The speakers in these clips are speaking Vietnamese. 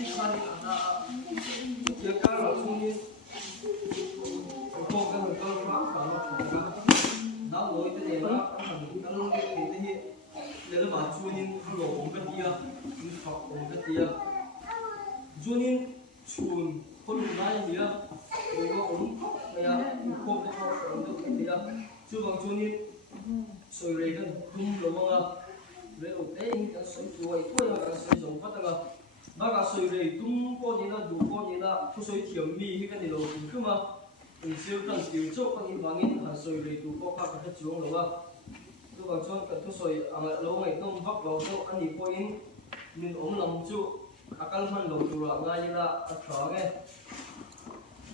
si khani ana ya ka ra suni ko ka ko ma ka ma ka na loi te na ka lo ke te hi le ba chunin lo om ka tia ni fa om ka tia chunin chun ko lu nai dia ko om ya ko te ko om ka tia chu bang chunin soi re kan kum lo ma re o te in ka soi tuai ko ya ka soi jong pa ta ga ba ka soi re tum ko ni na du ko ni na ko soi thiam mi hi ka ni lo ku ma in siêu kan siêu cho kan in wangin han soi re tu ko ka ka chuang lo wa tu bang chuan ka tu soi ang lo ngai nom vak lo so ani ko in min om lam chu akal man lo tu ra nga ila a tha nge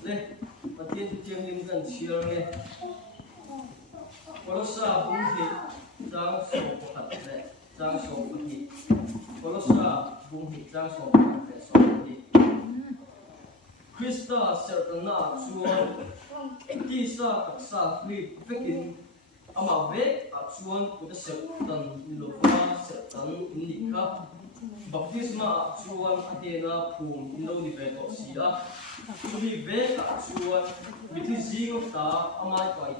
le patien tu chiang lim kan chiar nge Kolosa bung hi jang so pat le jang so hi Kolosa bung hi jang so pat le so hi Krista sertana chuan ti sa taksa hui fekin ama ve a chuan puta sertan lo fa sertan ni ka baptisma chuan atena phum no ni ve to sia Subi ve a chuan mithi zingo ta ama kai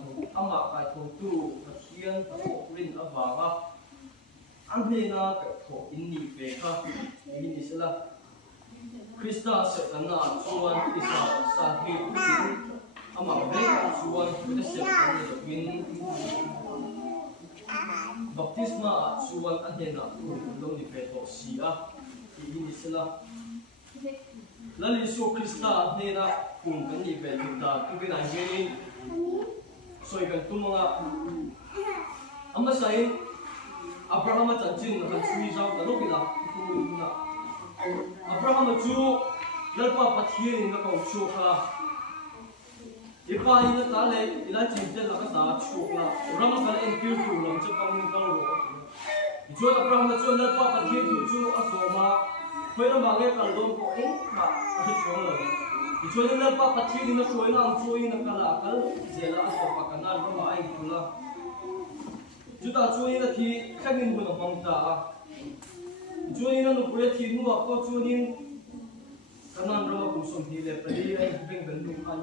tho tu hian ko rin awanga anhena ka tho inni ve kha ni ni sala Krista sertana chuan isa sa hi ama ve a chuan puta sertan lo win baptisma chuan anhena phum no ni ve to sia ni ni sala Lali so Krista nena kung kani belta kibina hirin soi kan tumanga amma sai Abraham chanchin na chui jaw da lokila na Abraham chu lalpa pathian na ko chu kha ipa ina ta le ila chinte la ka sa chu kha rama kal en kir tu lam cha kam ni kal ro chu Abraham chu lalpa pathian chu asoma Koi na bangai kalom ko in ma ahi chuang lo. Ichuan na pa pathi na chuai na ang chuai na kala kal zela aso pakana ro ma ai kula. Juta chuai na thi khangin bu na mangta a. Chuai na no pure thi nu a ko chuanin kanan ro ku som thi le pali ai beng ben nu an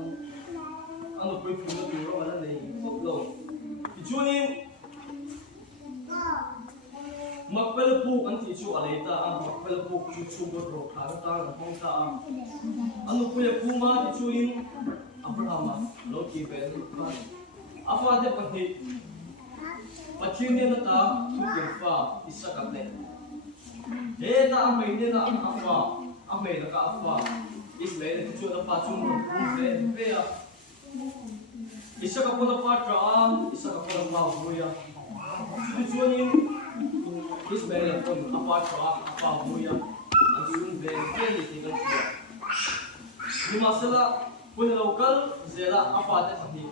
ano pure phu na tu ro ma la nei khop lo. Ichuanin Makpel pu kan ti chu aleta ang makpel pu chu chu go ro khar ta na hong ta anu pu ya pu ma ti chu in Abraham lo ki ben ka afa de pathi pathin ne na ta chu ke fa isaka le he ta amai ne na afa amai na ka afa ismail ti chu na pa chu mo ve ve ya isaka pu na pa tra isaka pu na pa hu ya chu ni Ismail pun apa buaya anjun beli tinggal dia. Di masalah pun lokal zela apa ada sahih.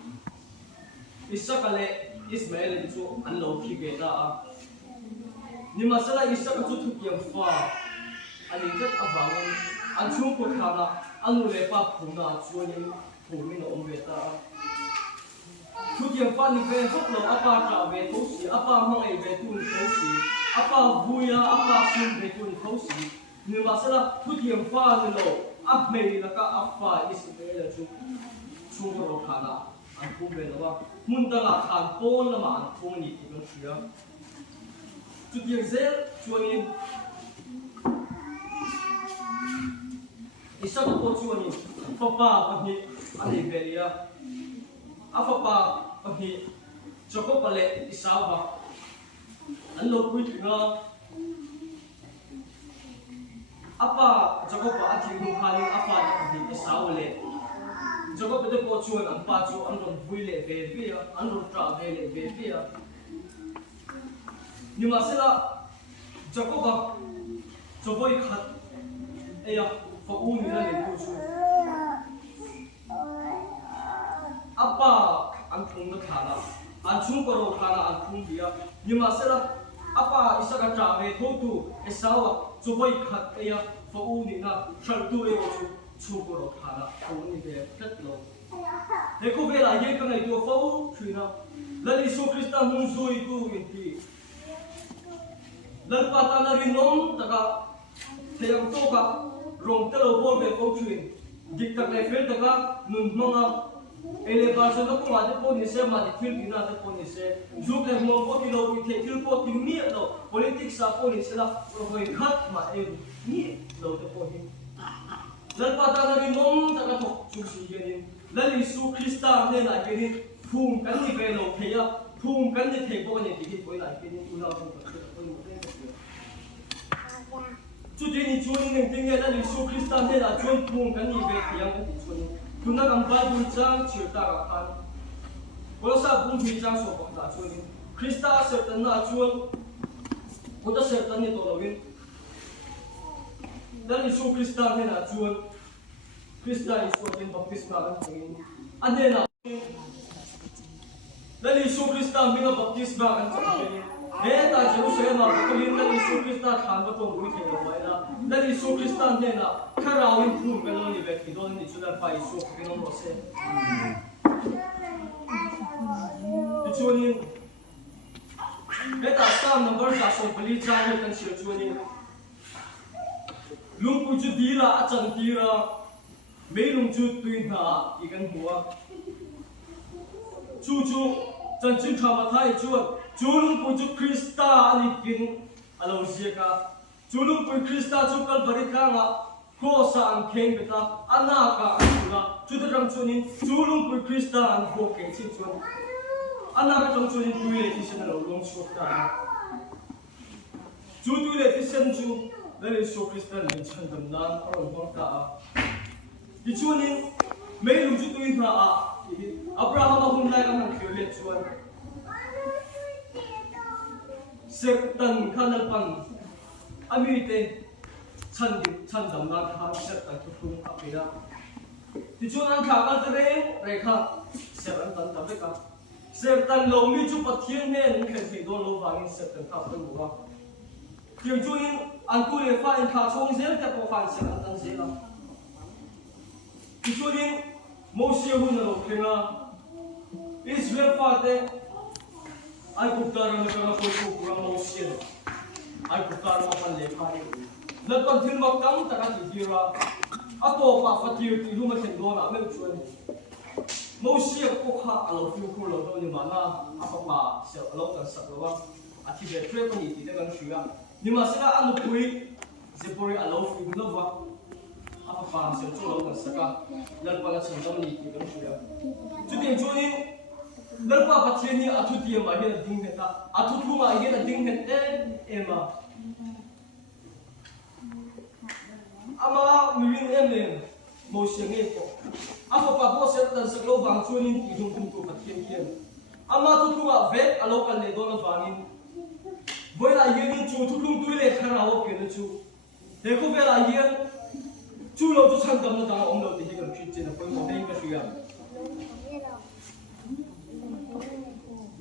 Isa kale Ismail itu anloki beta. Di masalah isa kecutuk yang fa anikat abangan anjung pun kana anu lepa puna cuanin pumin om beta. Chút yang fan ni về hốc lo apa trả về thấu xí apa mang ai về tuôn thấu xí apa vui apa xin về tuôn thấu xí nhưng mà sẽ là chút yang fan ni lo ap mày là cả ap fa Israel là chung có đồ khá là anh không về đâu muốn ta là khán pon là mà anh không nhị thì nó xía chút yang dễ chuan in isa ko chuan in papa pani anh về đi Apa pahi Joko pale isawa Anlo pui nga Apa Joko pa ati mukhalin apa na pahi isawa le Joko pa de po chuan ang pa chu anron vui le ve via anron tra ve le ve via Ni ma sila Joko ba Joko I khat eya fa u ni na le ku chu apa ang thung na thana an chung ko ro thana an thung dia ni ma sela apa isa ka tra ve tho tu esawa chu boi khat ya fa u ni na thal tu e chu chu ko ro thana ko ni de khat lo he ko ve la ye ka ngai tu fa u thina la li so krista mun zui tu min ti la pa ta na rin nom ta ka theyang to ka rong telo bol be ko twin dik tak le fel taka nun manga ele ba so ko ma de po ni se ma de thil ina de po ni se ju ke mo po ti lo wi the thil po ti mi lo politics sa po ni se la ro hoi khat ma e ni lo de po hi lal pa ta na ri nom ta ka thok chu si ye ni lal Isu Krista ne na ke ni phum kan ni ve lo the ya phum kan ni the po ni ti ki po la ke ni u la ko ta ko ni mo de chú đi ni chú ni tiếng nghe là Isu Krista này là chuyên phụng cái gì về tiếng cái chú ni chúng ta cầm bài đun trang chiều ta cả pan có sao cũng bị trang số bậc ta chú ni Krista sẽ tận là chuyên có ta sẽ tận như tôi nói là Isu Krista này là chuyên Krista Isu trên baptisma cái gì anh này là Isu Krista mình là baptisma cái gì thế ta Jerusalem mà có liên là Isu Krista tham gia công việc này vậy là Isu Krista này là khai ra những phun cái đó như vậy thì đó là chúng ta phải Isu cái nó nó sẽ thì cho nên thế ta sang number giả số beli trang hay cần chịu cho nên lung cu chút đi là chẳng đi là mấy lung chút tuyên hạ thì cần mua chú chân chính tham gia chuột chú lung cu chút Krista anh kinh alo gì cả chú lung cu Krista chú cần bari khang à ko sa ang khen beta anaka anula chú ta rằng cho nên chú lung cu Krista anh ho ke chi chuột anaka trong cho nên tu lệ thì sẽ là lung chuột ta chú tu lệ thì sen chú đây là số Krista nên chân đầm nan ở trong ta thì chú nên mấy lung chút tuyên hạ Abraham hôm nay đang kêu lên chuột Sertan kanalpan amite chan dam na kha sertan thung apira ti chuan kha kal tere rekha sertan tan tabeka sertan lo mi chu pathian ne nin khen thei do lo wangin sertan kha pun buwa ti chuin an ku le fa in kha chong zel te ko khan sertan tan zela ti chuin Moses hun lo khenga Israel fa te ai cũng ta rằng là cái khối của nó xiên, ai cũng ta rằng là lệ phái, lần còn thiên mặc cấm ta đã chỉ ra, à tổ pháp phát triển thì lúc mà thành đô là mấy chuyện, mâu xiên cũng khác, lâu phiêu khô lâu đâu nhưng mà na, à pháp mà sẽ lâu càng sắp rồi, à thì về thuê con gì thì đang suy ra, nhưng mà sẽ là ăn được quý, sẽ bồi à lâu phiêu lâu quá, à pháp mà sẽ cho lâu càng sắp ra, lần qua là thành tâm gì thì đang suy ra, chú tiền chú đi lần qua bắt thiên ni atu tiêm mà hiện ding hết ta atu thu mà hiện ding hết em mà ama mình em này mô sinh nghe có apa pa po sẽ tận sắc lâu vàng chuan in thì dùng tung tu bắt thiên thiên ama thu thu mà vét alo cần lấy đó là vàng in với lại hiện in chu thu lung tuổi lệ khăn áo kia nó chu để có vẻ là hiện chu lâu chu chăn đầm nó đang ông lâu thì hiện chuyện trên là phải một cái gì à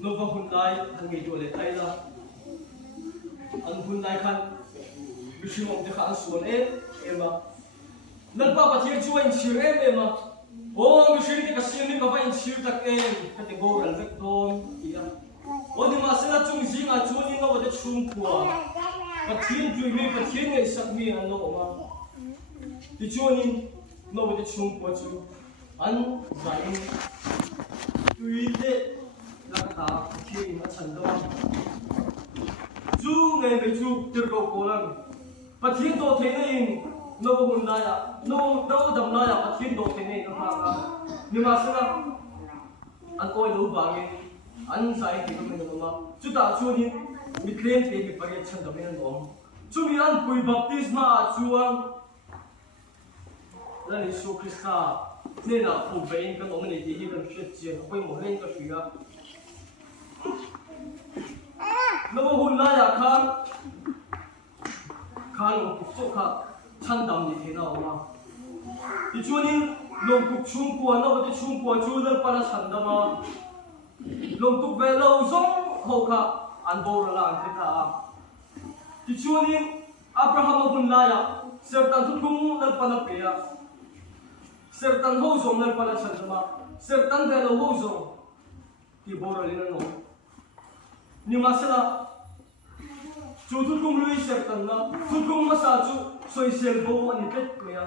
nó vào hun lai thằng nghề chỗ để tay ra anh hun lai khăn bị siêu ông thì khăn suôn em mà lần qua bắt hiện chuan chiều em mà ô bị siêu thì cái siêu này có phải chiều tắc em cái tiếng gỗ là vết đôn kìa ô nhưng mà sẽ là chung gì mà chuan nó vẫn chung qua bắt hiện chui mi bắt hiện ngày sắc mi anh nó mà thì chuan nó vẫn chung qua chu anh giải tùy thế là ta khi mà thành đó chú ngày về chú tiêu cầu cố lắm bắt thiên đồ thế này nó có muốn đại à nó đâu đầm đại à bắt thiên đồ thế này nó phá nhưng mà sao anh coi đủ vàng anh sai thì không nên mà chú ta chú đi bị lên thì bị phải chân đầm nên đó chú bị anh quỳ baptisma chú anh là Isu Krista nên là phù vệ cái ông này thì hiện đang xuất chiến với một lên cái gì á nó có hun lại à khan lồng cục chỗ khác chăn đầm như thế nào mà thì cho nên lồng cục chung qua nó có thể chung qua chú lên para chăn đầm mà lồng cục về lâu giống hậu khác ăn bầu là ăn thế ta thì cho nên Abraham hun lại à sertan thu thung lên para pea sertan hậu giống lên para chăn đầm mà sertan về lâu hậu giống thì bầu là lên nó nhưng mà sẽ là chú thúc công lui sertan là thúc công mà sao social bo ani pet mea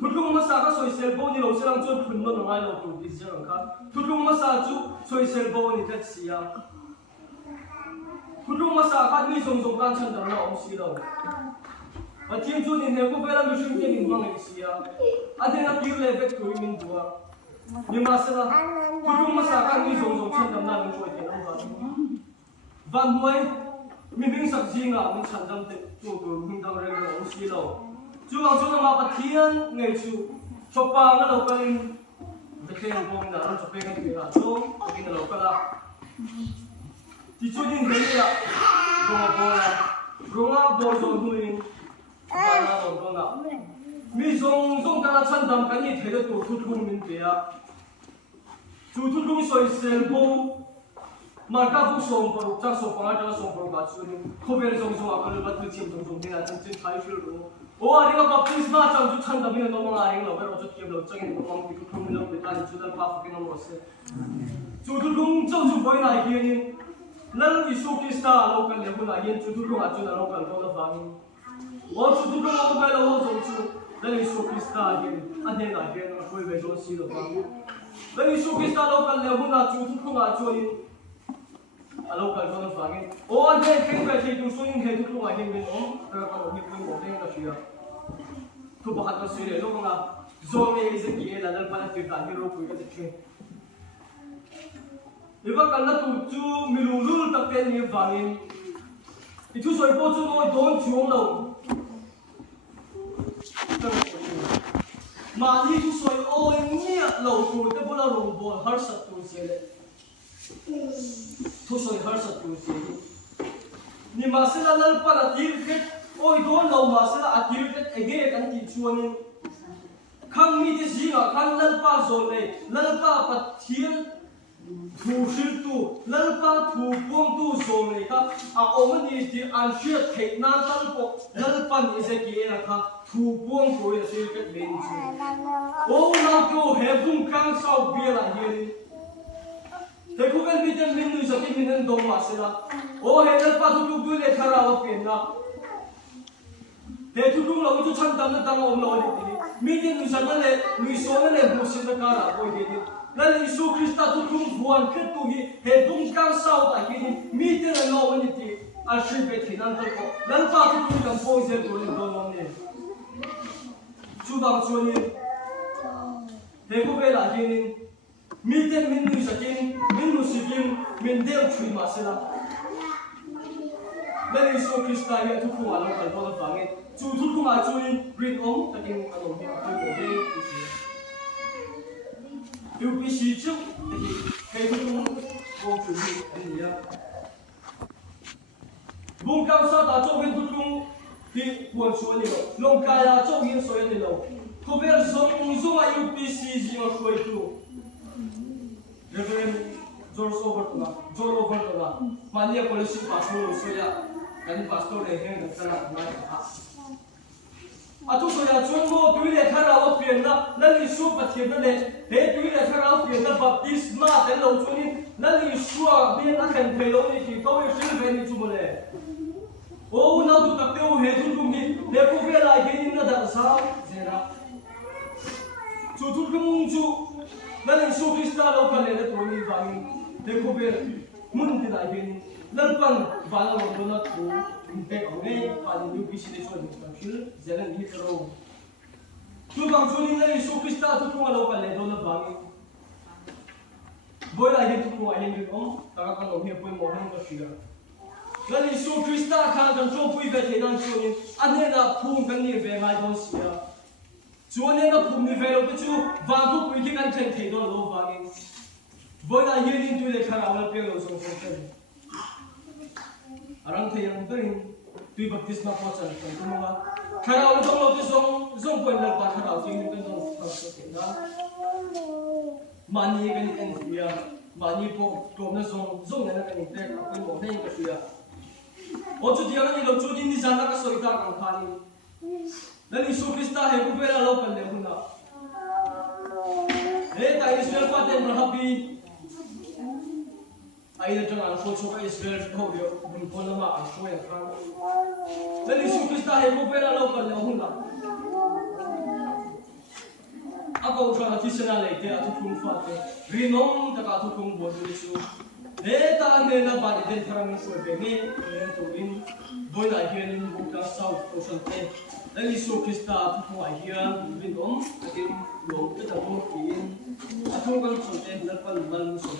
thulung masa ka social bo ni lo selang chon phun no ngai lo tu dis jang kha thulung masa chu social bo ni tet sia thulung masa ka ni song song kan chan dam na om si lo a thiên chu ni ne ko vela mi shim ke ni bang sia a de na pir le vet ko min dua ni ma sa thulung masa ka ni song song chan dam na mi choi ke na ba van moi mi bing sak jinga mi chan dam te tu tu hing dam re lo om si lo chu ang chu ma pathian ngai chu chopa nga lo kalin de keng bom na ro chope ka ti la chu king lo kala ti chu din de la ronga bo zo nuin bana lo do na mi zong zong ka chan dam ka ni the de tu thu thung min pe ya chu thu thung soi sel bo marka bu song por cha so pa ta song por ka chu ni khober zong zong akal ba tu chim zong zong ni na chen chen thai shil ro o ari ka baptisma chang chu chan da mi no ma ai lo ba ro chu kiem lo chang ni ko mi thu mi lo pe ta ni chu dal pa fa ke no mo se chu thu lung chang chu boi na hi ni nal isu krista lo kan le bu na yen chu thu lung a chu na lo kan ko la ba ni o chu thu lung o ba lo o zong chu nal isu krista hi a ne na hi no ko ve zo si lo ba nal isu krista lo kan le bu na chu thu lung a chu ni alo kal ko fa nge o ade keng ba thi tu swing he tu ma hing bin om ka ka ni pun mo teng ka chia tu ba hat si le lo nga zo me ze ki la dal pa na ti ta ni ro ku ka thi iba kan na tu chu mi lu lu ta pen ni va ni I tu soi po chu mo don chu lo ma ni tu soi o ni lo tu te bo la ro bo har sa tu se le thu soi har sat tu se ni ma se la lal pa la tir ke oi don lo ma se la atir ke ege kan ti chuan khang mi ti zinga khan lal pa zo le lal pa pathil thu shil tu lal pa thu pom tu zo le ka a om ni ti an shia thei na tal po lal pa ni se ki na kha thu pom ko ya se ke ben chu o na ko he bum kang sau bia la hi thế cũng cần biết mình nuôi sao mình nên đồng mà sẽ là ô hệ là bắt thu tu để thara vào biển na thế thu tu lâu chú chăn tâm nó tâm ôm lâu đi mình nên nuôi sao nên nuôi số nên bổ sung nó cả rồi đi nên Isu Krista thu tu buồn kết tu hi hệ đúng cang sau tại cái mình nên là lâu đi thì anh sẽ về thì năng tới có nên bắt thu tu làm phôi sẽ rồi lên đồng này chú bằng chú ni thế cũng về là cái này mình tên mình nuôi sakin mình nuôi sakin mình đeo chui mà sẽ là nên Isu Krista hiện thu phụ anh cần có được phẳng chú thu phụ mà chui green ông ta kinh anh ông hiện tôi có đây yêu quý sĩ trước thì cái thu phụ vô chủ gì anh nhỉ vùng cao sa ta cho bên thu phụ thì buồn xuống đi rồi lòng cài là cho bên soi đi rồi không biết dùng dùng ai yêu quý sĩ gì mà khơi tu Reverend George Overton, George Overton, Mania Policy Pastor, Soya, and Pastor Rehan, and Sarah Maya. Atu Soya, Chumbo, Pule Kara, Piana, Nani Super Tiana, Hey, Pule Kara, Piana, Baptist, Mat, and Lotunin, Nani Shua, being a can pay only if you go to Mole. Oh, now to the Pio head to me, they will like getting the sound, Zera. To Nang Isu Krista lo kan le to ni wang de ko be mun ti dai ben lan pan wala mo na to inte ko ne pa ni bi si de so ni ta phil zelan hi ro tu bang chu ni nang Isu Krista tu ko lo kan le do na wang boy la hi tu ko ai ni ko ta ka lo hi poi mo hang ka shira nang Isu Krista kan kan so pui be the dan chu ni ane na phung kan ni ve ngai don sia Chúa nên nó phụng như vậy rồi cái chú vàng thuốc quý cái anh thành thể đó là lô vàng em với lại hiền in tôi để khai áo là piang rồi xong xong xong arang thầy anh tôi tôi baptism mà chân xong tôi mà khai áo là xong rồi tôi xong xong quên là khai áo tiếng cái xong xong xong đó mani cái này anh kia mani po trộm nó xong xong này nó cái này cái một cái cái kia ở chỗ tiếng anh lâu chỗ đi ra nó cái sợi ta càng phani Nang Isu Krista he kupera lo kan le huna he ta Israel paten rahapi ai na jangan so so Israel ho dio bun ko lama ang so ya kan dali su Krista he mo pera lo kan ho la ako sa tisana le te atu kung fa te rinom ta ka tu kung bo du su ne ta ne na ba de tharang so be ne to in boy na hian bu ka south ocean te dali su Krista tu ko ai hian rinom ta ke lo ta ta mo ki atu kan so te na pan ban so